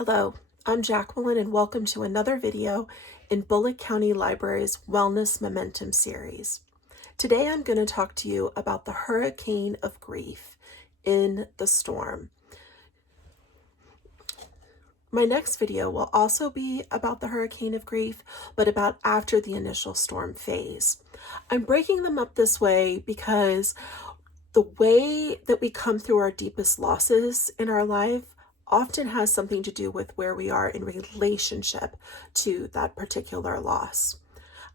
Hello, I'm Jacqueline and welcome to another video in Bullitt County Library's Wellness Momentum series. Today I'm going to talk to you about the hurricane of grief in the storm. My next video will also be about the hurricane of grief, but about after the initial storm phase. I'm breaking them up this way because the way that we come through our deepest losses in our life often has something to do with where we are in relationship to that particular loss.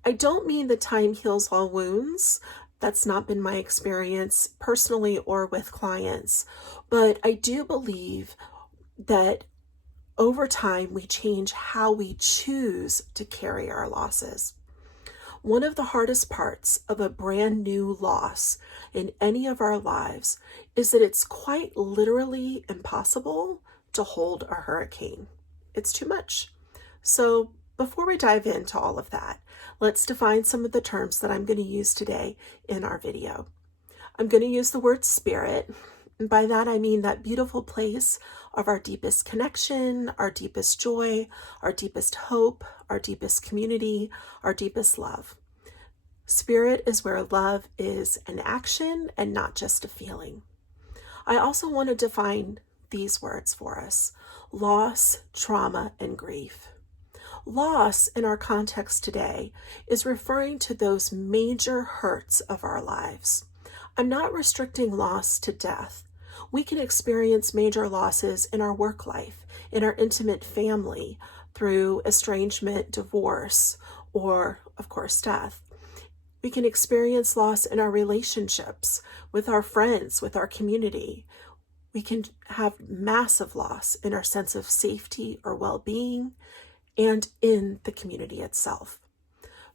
I don't mean that time heals all wounds. That's not been my experience personally or with clients, but I do believe that over time we change how we choose to carry our losses. One of the hardest parts of a brand new loss in any of our lives is that it's quite literally impossible to hold a hurricane. It's too much. So before we dive into all of that, let's define some of the terms that I'm going to use today in our video. I'm going to use the word spirit, and by that I mean that beautiful place of our deepest connection, our deepest joy, our deepest hope, our deepest community, our deepest love. Spirit is where love is an action and not just a feeling. I also want to define these words for us: loss, trauma, and grief. Loss in our context today is referring to those major hurts of our lives. I'm not restricting loss to death. We can experience major losses in our work life, in our intimate family, through estrangement, divorce, or, of course, death. We can experience loss in our relationships, with our friends, with our community. We can have massive loss in our sense of safety or well-being and in the community itself.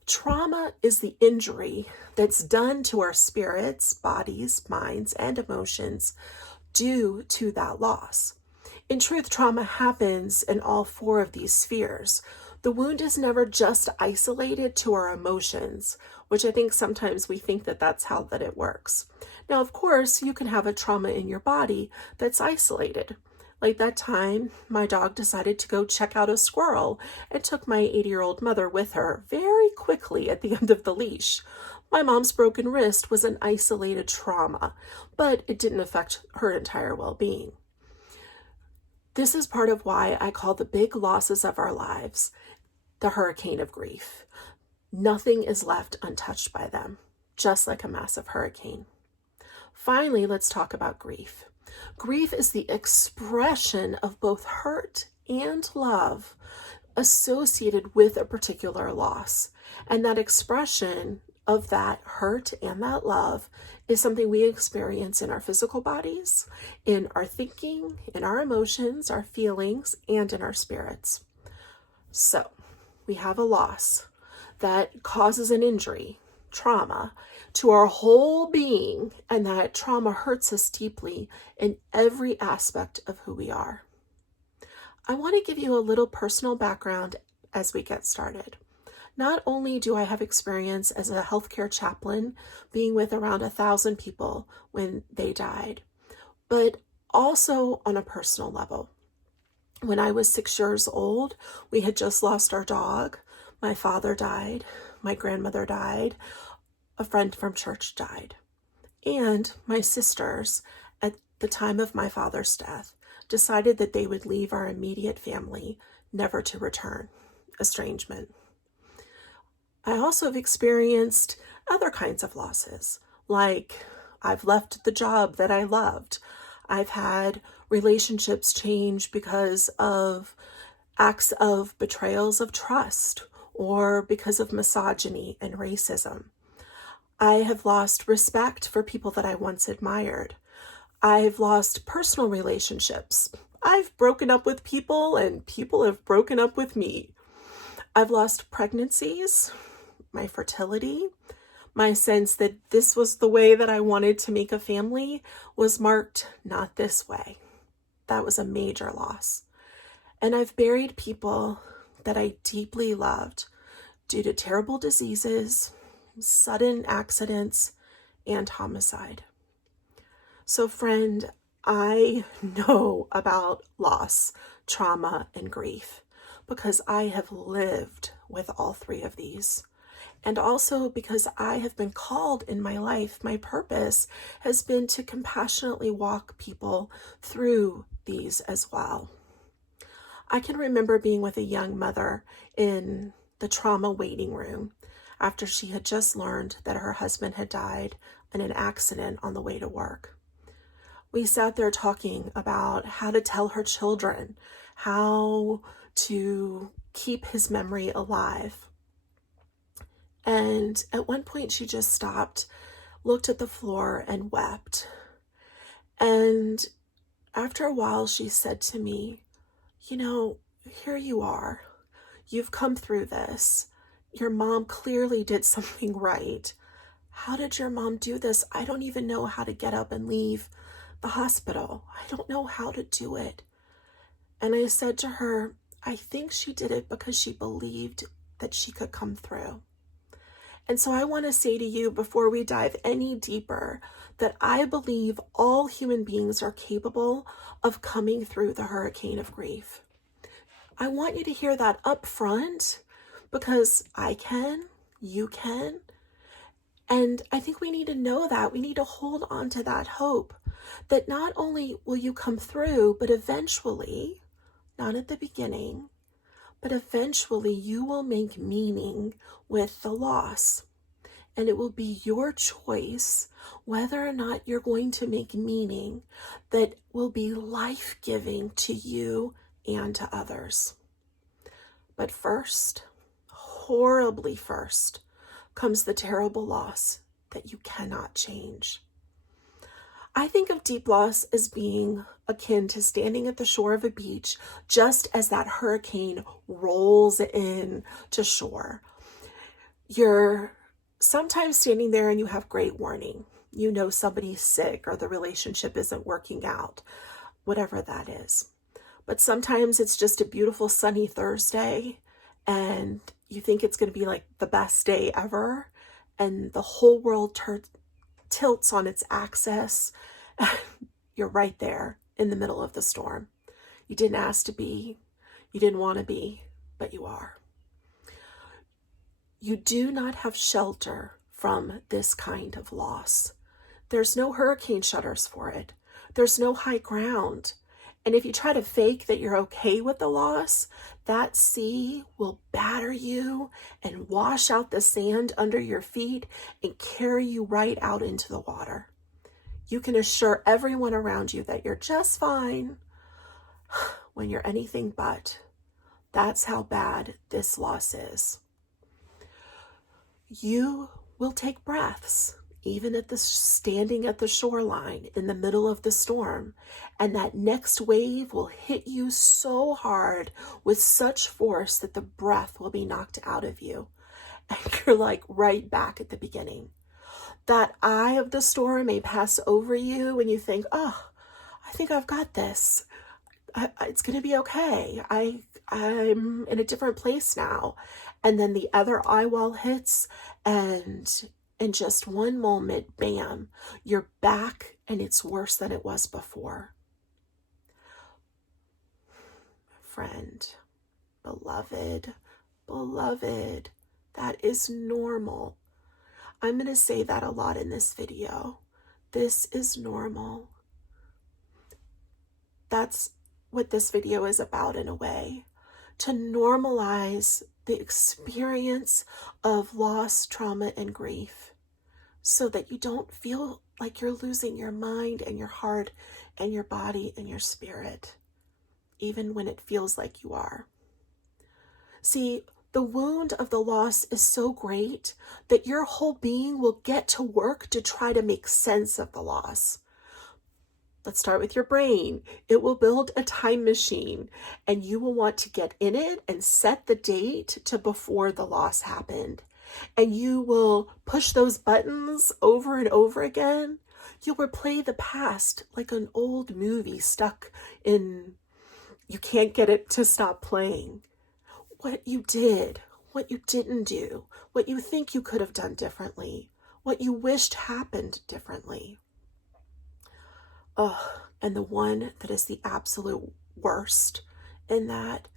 Trauma is the injury that's done to our spirits, bodies, minds, and emotions due to that loss. In truth, trauma happens in all four of these spheres. The wound is never just isolated to our emotions, which I think sometimes we think that that's how that it works. Now, of course, you can have a trauma in your body that's isolated. Like that time, my dog decided to go check out a squirrel and took my 80-year-old mother with her very quickly at the end of the leash. My mom's broken wrist was an isolated trauma, but it didn't affect her entire well-being. This is part of why I call the big losses of our lives the hurricane of grief. Nothing is left untouched by them, just like a massive hurricane. Finally, let's talk about grief. Grief is the expression of both hurt and love associated with a particular loss. And that expression of that hurt and that love is something we experience in our physical bodies, in our thinking, in our emotions, our feelings, and in our spirits. So we have a loss that causes an injury, trauma, to our whole being, and that trauma hurts us deeply in every aspect of who we are. I want to give you a little personal background as we get started. Not only do I have experience as a healthcare chaplain, being with around 1,000 people when they died, but also on a personal level. When I was 6 years old, we had just lost our dog. My father died. My grandmother died. A friend from church died. And my sisters, at the time of my father's death, decided that they would leave our immediate family, never to return. Estrangement. I also have experienced other kinds of losses, like I've left the job that I loved. I've had relationships change because of acts of betrayals of trust or because of misogyny and racism. I have lost respect for people that I once admired. I've lost personal relationships. I've broken up with people and people have broken up with me. I've lost pregnancies, my fertility, my sense that this was the way that I wanted to make a family was marked not this way. That was a major loss. And I've buried people that I deeply loved due to terrible diseases, sudden accidents, and homicide. So friend, I know about loss, trauma and grief, because I have lived with all three of these. And also because I have been called in my life, my purpose has been to compassionately walk people through these as well. I can remember being with a young mother in the trauma waiting room after she had just learned that her husband had died in an accident on the way to work. We sat there talking about how to tell her children, how to keep his memory alive. And at one point she just stopped, looked at the floor and wept. And after a while she said to me, you know, here you are. You've come through this. Your mom clearly did something right. How did your mom do this? I don't even know how to get up and leave the hospital. I don't know how to do it. And I said to her, I think she did it because she believed that she could come through. And so I want to say to you before we dive any deeper that I believe all human beings are capable of coming through the hurricane of grief. I want you to hear that up front because I can, you can. And I think we need to know that. We need to hold on to that hope that not only will you come through, but eventually, not at the beginning, but eventually you will make meaning with the loss. And it will be your choice whether or not you're going to make meaning that will be life-giving to you and to others. But first, horribly first, comes the terrible loss that you cannot change. I think of deep loss as being akin to standing at the shore of a beach just as that hurricane rolls in to shore. You're sometimes standing there and you have great warning. You know somebody's sick or the relationship isn't working out, whatever that is. But sometimes it's just a beautiful sunny Thursday and you think it's going to be like the best day ever and the whole world tilts on its axis. You're right there in the middle of the storm. You didn't ask to be, you didn't want to be, but you are. You do not have shelter from this kind of loss. There's no hurricane shutters for it. There's no high ground. And if you try to fake that you're okay with the loss, that sea will batter you and wash out the sand under your feet and carry you right out into the water. You can assure everyone around you that you're just fine when you're anything but. That's how bad this loss is. You will take breaths, even at the standing at the shoreline in the middle of the storm, and that next wave will hit you so hard with such force that the breath will be knocked out of you, and you're like right back at the beginning. That eye of the storm may pass over you and you think, oh, I think I've got this. It's going to be okay. I'm in a different place now. And then the other eye wall hits and in just one moment, bam, you're back and it's worse than it was before. Friend, beloved, that is normal. I'm going to say that a lot in this video. This is normal. That's what this video is about in a way. To normalize the experience of loss, trauma, and grief so that you don't feel like you're losing your mind and your heart and your body and your spirit, even when it feels like you are. See, the wound of the loss is so great that your whole being will get to work to try to make sense of the loss. Let's start with your brain. It will build a time machine and you will want to get in it and set the date to before the loss happened. And you will push those buttons over and over again. You'll replay the past like an old movie stuck in, you can't get it to stop playing. What you did, what you didn't do, what you think you could have done differently, what you wished happened differently. Oh, and the one that is the absolute worst And that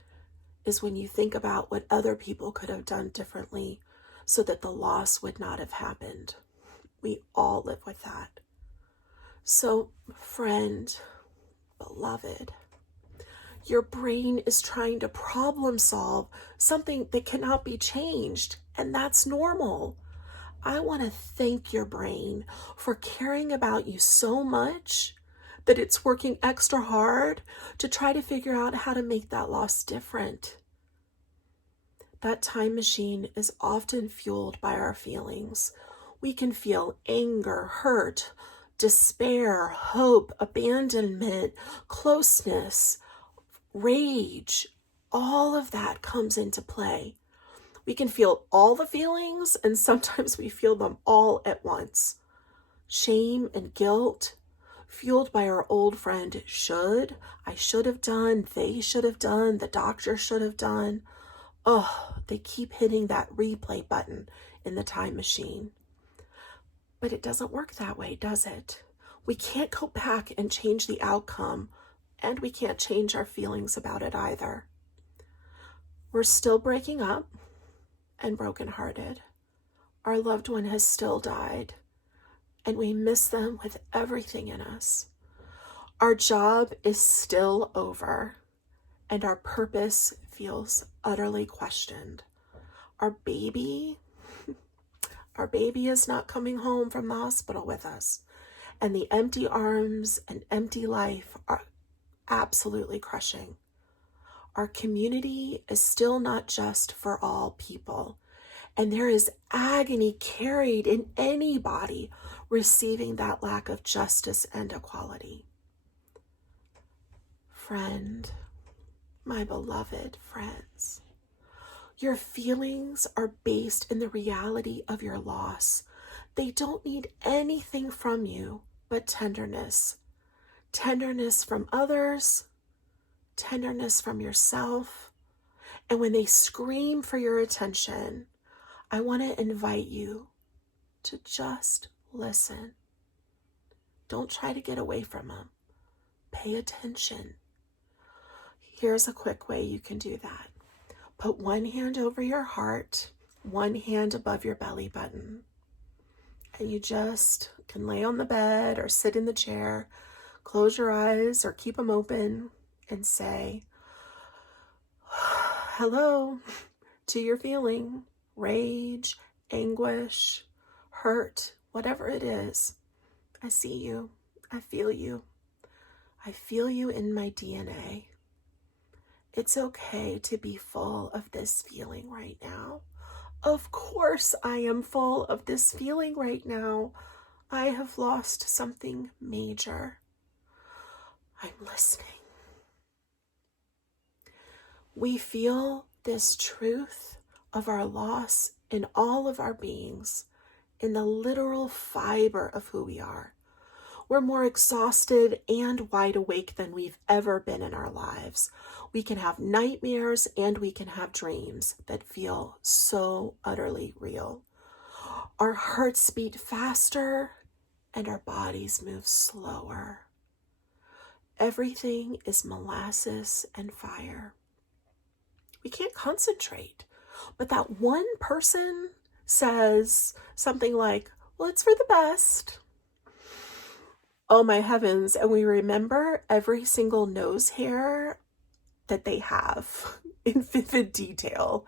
is when you think about what other people could have done differently so that the loss would not have happened. We all live with that. So, friend, beloved, your brain is trying to problem solve something that cannot be changed, and that's normal. I want to thank your brain for caring about you so much that it's working extra hard to try to figure out how to make that loss different. That time machine is often fueled by our feelings. We can feel anger, hurt, despair, hope, abandonment, closeness, rage. All of that comes into play. We can feel all the feelings, and sometimes we feel them all at once. Shame and guilt, fueled by our old friend should, I should have done, they should have done, the doctor should have done. Oh, they keep hitting that replay button in the time machine. But it doesn't work that way, does it? We can't go back and change the outcome, and we can't change our feelings about it either. We're still breaking up and brokenhearted. Our loved one has still died, and we miss them with everything in us. Our job is still over, and our purpose feels utterly questioned. Our baby is not coming home from the hospital with us, and the empty arms and empty life are absolutely crushing. Our community is still not just for all people, and there is agony carried in anybody receiving that lack of justice and equality. Friend, my beloved friends, your feelings are based in the reality of your loss. They don't need anything from you but tenderness. Tenderness from others, tenderness from yourself. And when they scream for your attention, I want to invite you to just listen. Don't try to get away from them. Pay attention. Here's a quick way you can do that. Put one hand over your heart, one hand above your belly button. And you just can lay on the bed or sit in the chair, close your eyes or keep them open and say, hello to your feeling, rage, anguish, hurt, whatever it is. I see you. I feel you. I feel you in my DNA. It's okay to be full of this feeling right now. Of course I am full of this feeling right now. I have lost something major. I'm listening. We feel this truth of our loss in all of our beings, in the literal fiber of who we are. We're more exhausted and wide awake than we've ever been in our lives. We can have nightmares and we can have dreams that feel so utterly real. Our hearts beat faster and our bodies move slower. Everything is molasses and fire. We can't concentrate, but that one person says something like, well, it's for the best. Oh my heavens, and we remember every single nose hair that they have in vivid detail.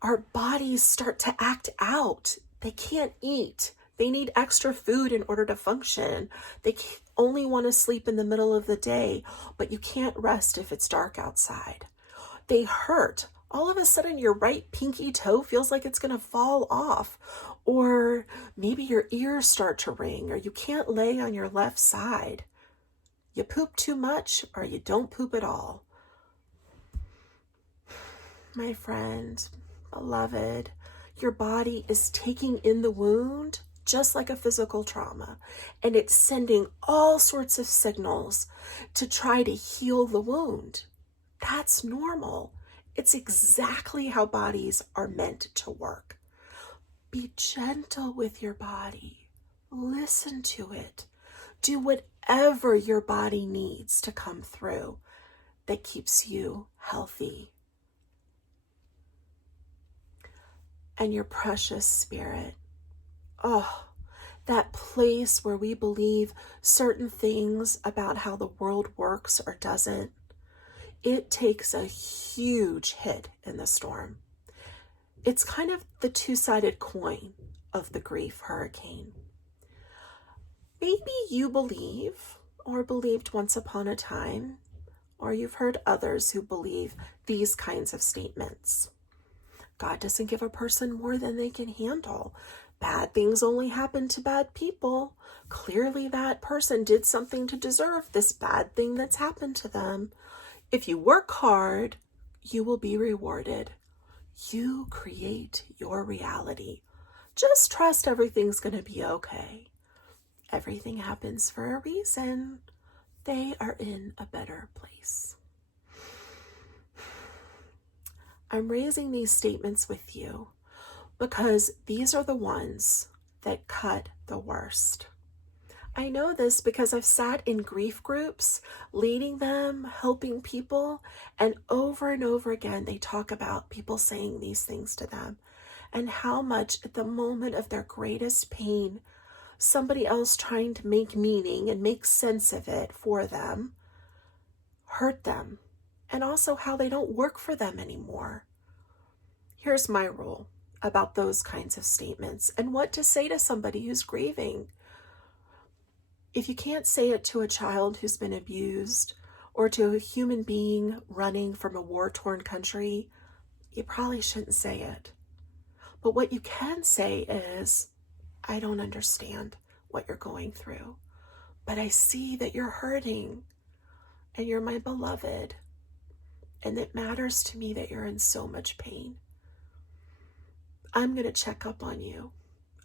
Our bodies start to act out. They can't eat. They need extra food in order to function. They only want to sleep in the middle of the day, but you can't rest if it's dark outside. They hurt. All of a sudden, your right pinky toe feels like it's going to fall off. Or maybe your ears start to ring, or you can't lay on your left side. You poop too much, or you don't poop at all. My friend, beloved, your body is taking in the wound just like a physical trauma, and it's sending all sorts of signals to try to heal the wound. That's normal. It's exactly how bodies are meant to work. Be gentle with your body. Listen to it. Do whatever your body needs to come through. that keeps you healthy. And your precious spirit. Oh, that place where we believe certain things about how the world works or doesn't. It takes a huge hit in the storm. It's kind of the two-sided coin of the grief hurricane. Maybe you believe or believed once upon a time, or you've heard others who believe these kinds of statements. God doesn't give a person more than they can handle. Bad things only happen to bad people. Clearly that person did something to deserve this bad thing that's happened to them. If you work hard, you will be rewarded. You create your reality. Just trust everything's going to be okay. Everything happens for a reason. They are in a better place. I'm raising these statements with you because these are the ones that cut the worst. I know this because I've sat in grief groups, leading them, helping people, and over again, they talk about people saying these things to them and how much at the moment of their greatest pain, somebody else trying to make meaning and make sense of it for them hurt them, and also how they don't work for them anymore. Here's my rule about those kinds of statements and what to say to somebody who's grieving. If you can't say it to a child who's been abused or to a human being running from a war-torn country, you probably shouldn't say it. But what you can say is, I don't understand what you're going through, but I see that you're hurting and you're my beloved, and it matters to me that you're in so much pain. I'm going to check up on you.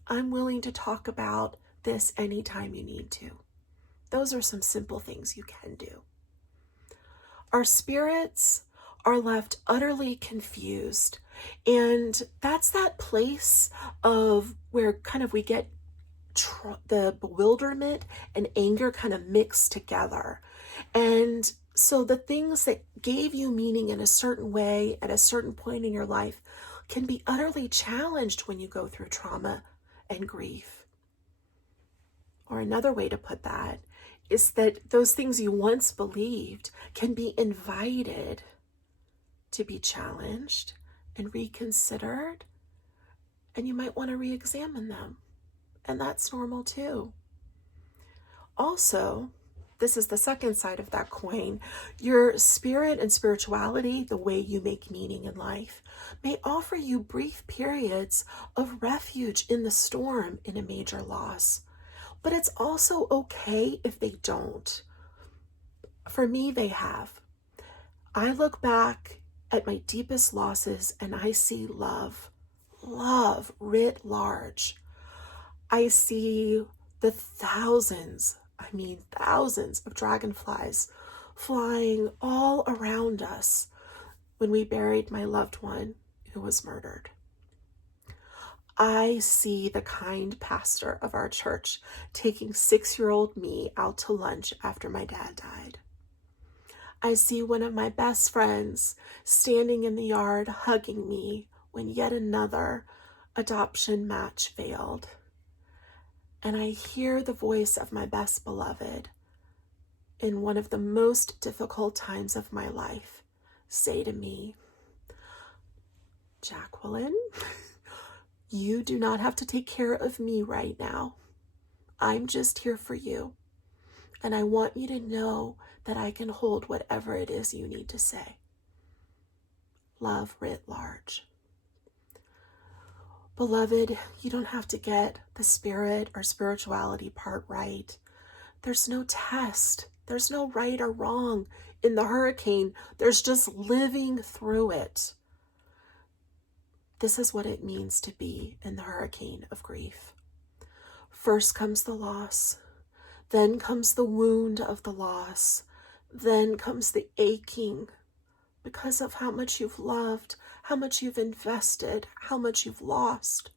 I'm willing to talk about this anytime you need to. Those are some simple things you can do. Our spirits are left utterly confused, and that's that place of where kind of we get the bewilderment and anger kind of mixed together. And so the things that gave you meaning in a certain way at a certain point in your life can be utterly challenged when you go through trauma and grief. Or another way to put that is that those things you once believed can be invited to be challenged and reconsidered, and you might want to re-examine them. And that's normal too. Also, this is the second side of that coin. Your spirit and spirituality, the way you make meaning in life, may offer you brief periods of refuge in the storm in a major loss. But it's also okay if they don't. For me, they have. I look back at my deepest losses and I see love writ large. I see the thousands of dragonflies flying all around us when we buried my loved one who was murdered. I see the kind pastor of our church taking 6-year-old me out to lunch after my dad died. I see one of my best friends standing in the yard hugging me when yet another adoption match failed. And I hear the voice of my best beloved in one of the most difficult times of my life say to me, Jacqueline, you do not have to take care of me right now. I'm just here for you. And I want you to know that I can hold whatever it is you need to say. Love writ large. Beloved, you don't have to get the spirit or spirituality part right. There's no test. There's no right or wrong in the hurricane. There's just living through it. This is what it means to be in the hurricane of grief. First comes the loss. Then comes the wound of the loss. Then comes the aching because of how much you've loved, how much you've invested, how much you've lost.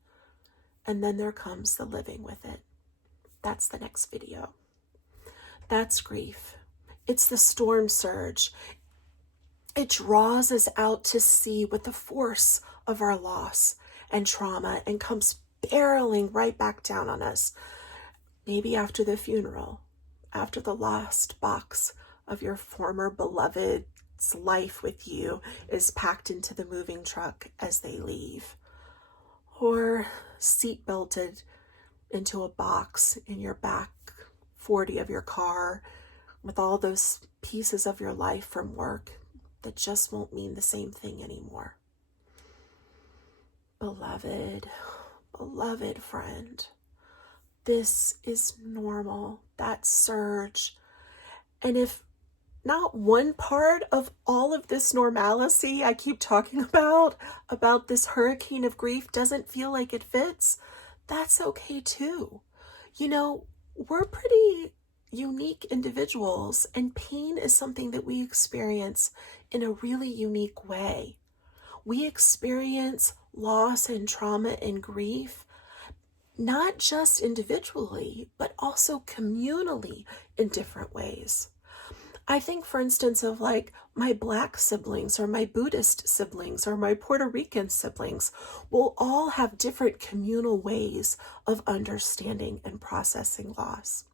And then there comes the living with it. That's the next video. That's grief. It's the storm surge. It draws us out to sea with the force of our loss and trauma and comes barreling right back down on us. Maybe after the funeral, after the last box of your former beloved's life with you is packed into the moving truck as they leave, or seat belted into a box in your back 40 of your car with all those pieces of your life from work that just won't mean the same thing anymore. Beloved, beloved friend, this is normal, that surge. And if not one part of all of this normalcy I keep talking about this hurricane of grief doesn't feel like it fits, that's okay too. You know, we're pretty unique individuals, and pain is something that we experience in a really unique way. We experience loss and trauma and grief not just individually, but also communally in different ways. I think, for instance, of like my Black siblings or my Buddhist siblings or my Puerto Rican siblings will all have different communal ways of understanding and processing loss.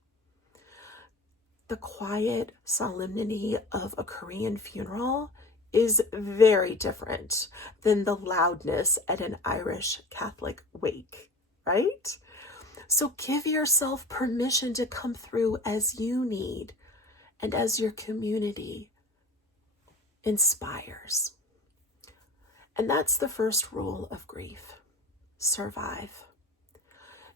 The quiet solemnity of a Korean funeral is very different than the loudness at an Irish Catholic wake, right? So give yourself permission to come through as you need and as your community inspires. And that's the first rule of grief: survive.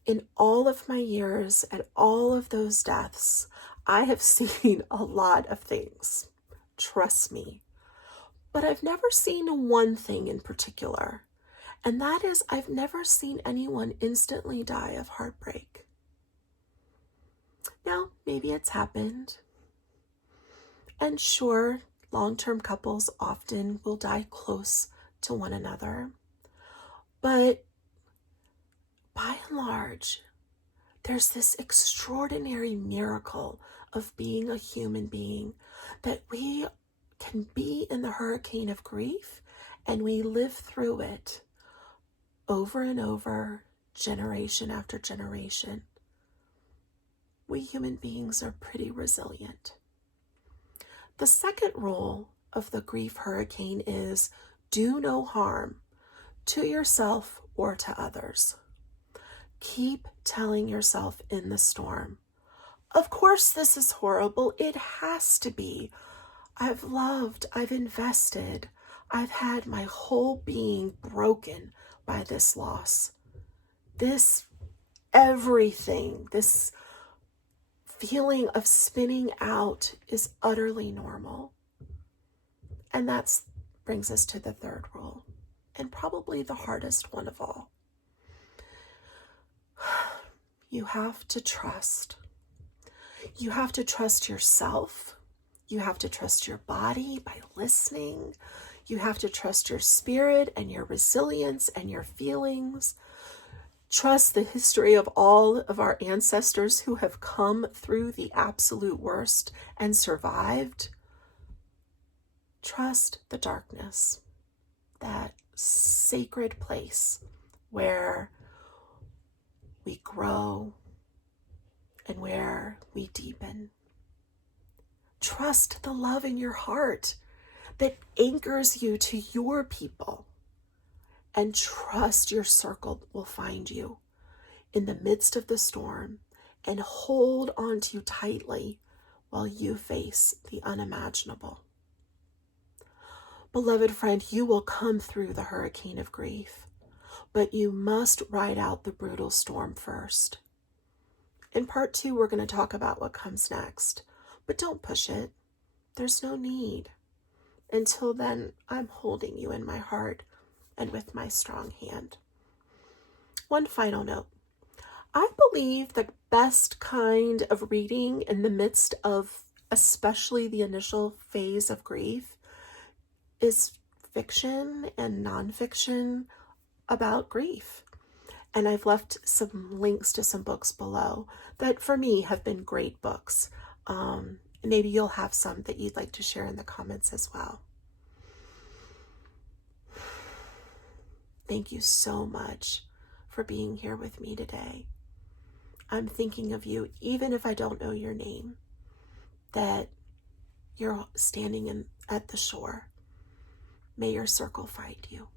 In all of my years and all of those deaths, I have seen a lot of things, trust me. But I've never seen one thing in particular, and that is I've never seen anyone instantly die of heartbreak. Now, maybe it's happened. And sure, long-term couples often will die close to one another. But by and large, there's this extraordinary miracle of being a human being, that we can be in the hurricane of grief and we live through it over and over, generation after generation. We human beings are pretty resilient. The second rule of the grief hurricane is do no harm to yourself or to others. Keep telling yourself in the storm, of course this is horrible, it has to be. I've loved, I've invested, I've had my whole being broken by this loss. This everything, this feeling of spinning out is utterly normal. And that brings us to the third rule, and probably the hardest one of all. You have to trust. You have to trust yourself. You have to trust your body by listening. You have to trust your spirit and your resilience and your feelings. Trust the history of all of our ancestors who have come through the absolute worst and survived. Trust the darkness, that sacred place where we grow and where we deepen. Trust the love in your heart that anchors you to your people. And trust your circle will find you in the midst of the storm and hold on to you tightly while you face the unimaginable. Beloved friend, you will come through the hurricane of grief, but you must ride out the brutal storm first. In part 2, we're going to talk about what comes next, but don't push it. There's no need. Until then, I'm holding you in my heart and with my strong hand. One final note. I believe the best kind of reading in the midst of especially the initial phase of grief is fiction and nonfiction about grief. And I've left some links to some books below that for me have been great books. Maybe you'll have some that you'd like to share in the comments as well. thank you so much for being here with me today. I'm thinking of you, even if I don't know your name, that you're standing at the shore. May your circle find you.